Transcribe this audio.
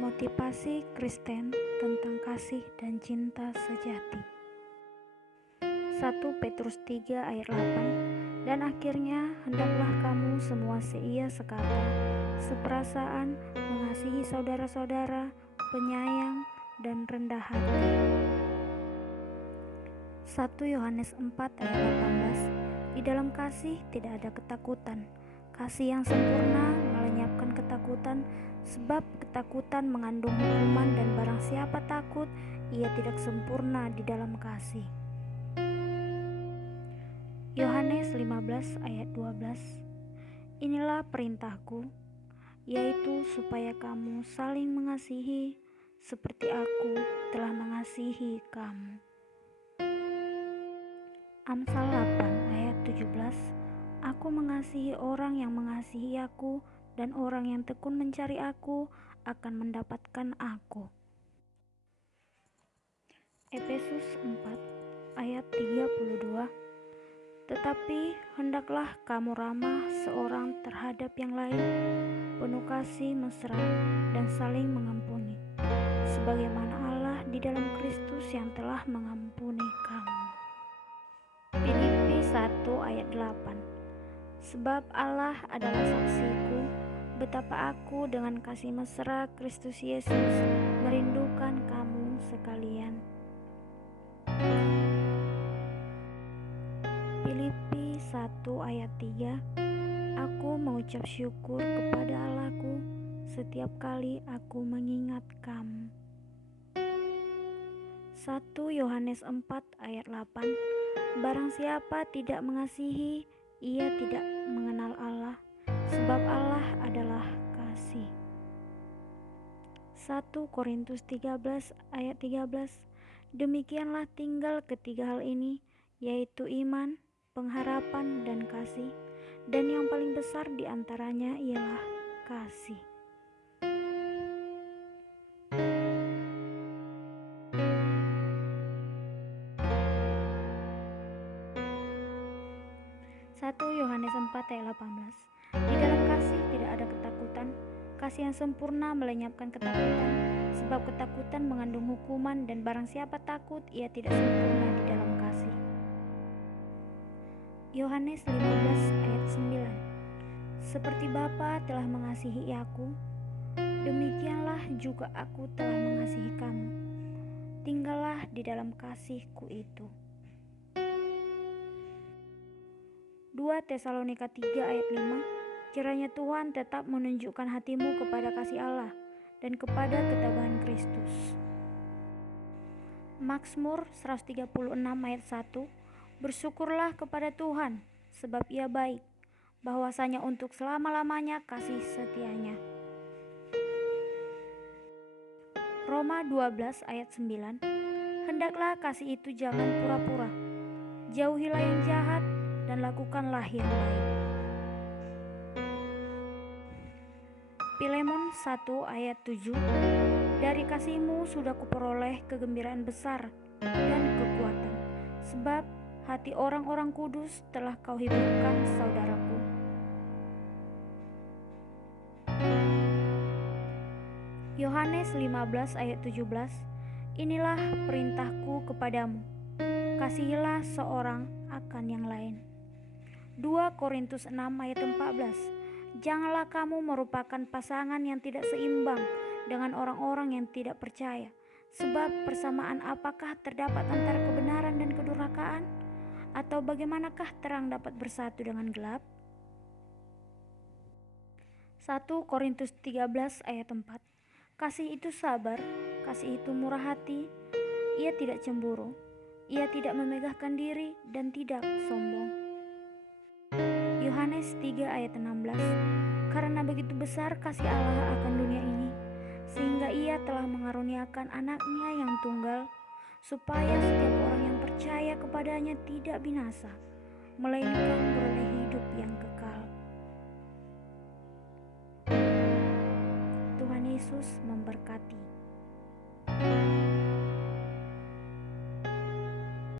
Motivasi Kristen tentang kasih dan cinta sejati. 1 Petrus 3 ayat 8. Dan akhirnya hendaklah kamu semua seia sekata, seperasaan, mengasihi saudara-saudara, penyayang dan rendah hati. 1 Yohanes 4 ayat 18. Di dalam kasih tidak ada ketakutan. Kasih yang sempurna melenyapkan ketakutan, sebab ketakutan mengandung hukuman, dan barang siapa takut, ia tidak sempurna di dalam kasih. Yohanes 15 ayat 12. Inilah perintahku, yaitu supaya kamu saling mengasihi seperti aku telah mengasihi kamu. Amsal 8 ayat 17. Aku mengasihi orang yang mengasihi aku, dan orang yang tekun mencari aku akan mendapatkan aku. Efesus 4 ayat 32. Tetapi hendaklah kamu ramah seorang terhadap yang lain, penuh kasih mesra dan saling mengampuni, sebagaimana Allah di dalam Kristus yang telah mengampuni kamu. Filipi 1 ayat 8. Sebab Allah adalah saksiku, betapa aku dengan kasih mesra Kristus Yesus merindukan kamu sekalian. Filipi 1 ayat 3. Aku mengucap syukur kepada Allahku setiap kali aku mengingat kamu. 1 Yohanes 4 ayat 8. Barang siapa tidak mengasihi, ia tidak mengenal Allah, sebab Allah adalah kasih. 1 Korintus 13 ayat 13. Demikianlah tinggal ketiga hal ini, yaitu iman, pengharapan, dan kasih, dan yang paling besar di antaranya ialah kasih. Yohanes 4 ayat 18. Di dalam kasih tidak ada ketakutan. Kasih yang sempurna melenyapkan ketakutan, sebab ketakutan mengandung hukuman, dan barang siapa takut, ia tidak sempurna di dalam kasih. Yohanes 15 ayat 9. Seperti Bapa telah mengasihi aku, demikianlah juga aku telah mengasihi kamu. Tinggallah di dalam kasihku itu. 2 Tesalonika 3 ayat 5. Kiranya Tuhan tetap menunjukkan hatimu kepada kasih Allah dan kepada ketabahan Kristus. Mazmur 136 ayat 1. Bersyukurlah kepada Tuhan, sebab Ia baik, bahwasanya untuk selama-lamanya kasih setianya. Roma 12 ayat 9. Hendaklah kasih itu jangan pura-pura. Jauhilah yang jahat dan lakukanlah yang baik. Filemon 1 ayat 7. Dari kasihmu sudah kuperoleh kegembiraan besar dan kekuatan, sebab hati orang-orang kudus telah kau hiburkan, saudaraku. Yohanes 15 ayat 17. Inilah perintahku kepadamu, kasihilah seorang akan yang lain. 2 Korintus 6 ayat 14. Janganlah kamu merupakan pasangan yang tidak seimbang dengan orang-orang yang tidak percaya. Sebab persamaan apakah terdapat antara kebenaran dan kedurhakaan? Atau bagaimanakah terang dapat bersatu dengan gelap? 1 Korintus 13 ayat 4. Kasih itu sabar, kasih itu murah hati, ia tidak cemburu, ia tidak memegahkan diri dan tidak sombong. Yohanes 3 ayat 16. Karena begitu besar kasih Allah akan dunia ini, sehingga Ia telah mengaruniakan anaknya yang tunggal, supaya setiap orang yang percaya kepadanya tidak binasa, melainkan beroleh hidup yang kekal. Tuhan Yesus memberkati.